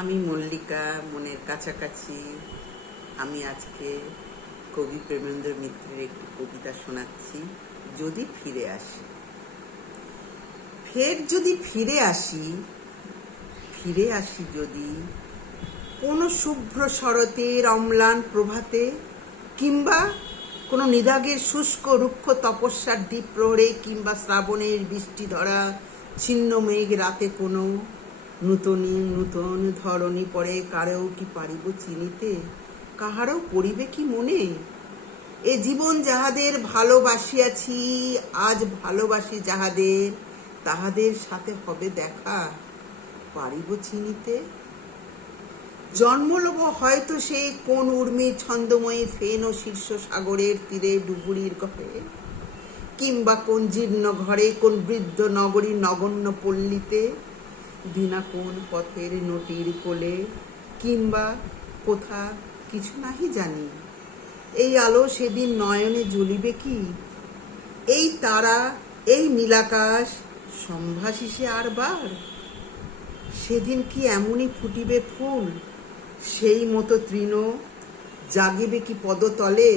আমি মল্লিকা মনের কাছাকাছি। আমি আজকে কবি প্রেমেন্দ্র মিত্রের একটি কবিতা শোনাচ্ছি। যদি ফিরে আসি, ফের যদি ফিরে আসি যদি কোনো শুভ্র শরতের অম্লান প্রভাতে, কিংবা কোনো নিদাগের শুষ্ক রুক্ষ তপস্যার দ্বীপ প্রহরে, কিংবা শ্রাবণের বৃষ্টি ধরা ছিন্ন মেঘ রাতে, কোনো নূতন ধরণী পরে কারেও কি পারিব চিনিতে, কাহারও পড়িবে কি মনে? এ জীবন যাহাদের ভালোবাসিয়াছি, আজ ভালোবাসি যাহাদের, তাহাদের সাথে হবে দেখা, পারিব চিনিতে? জন্মলভ হয়তো সে কোন উর্মির ছন্দময়ী ফেন ও শীর্ষ সাগরের তীরে ডুবুরির ঘরে, কিংবা কোন জীর্ণ ঘরে, কোন বৃদ্ধ নগরী নগণ্য পল্লীতে, বিনা কোন পথের নটির কোলে, কিংবা কোথা কিছু নাহি জানি। এই আলো সেদিন নয়নে জ্বলিবে কি? এই তারা, এই নীলাকাশ সম্ভাসিসে আর বার? সেদিন কি এমনই ফুটিবে ফুল, সেই মতো তৃণ জাগিবে কি পদতলে?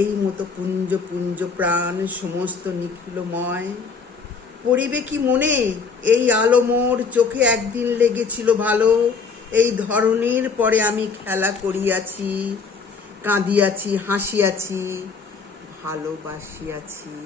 এই মতো পুঞ্জ পুঞ্জ প্রাণ সমস্ত নিখিলময় পড়িবে কি মনে? এই আলো মোর চোখে একদিন লেগেছিল ভালো, এই ধরনীর পরে আমি খেলা করিয়াছি, কাঁদিয়াছি, হাসিয়াছি, ভালোবাসিয়াছি।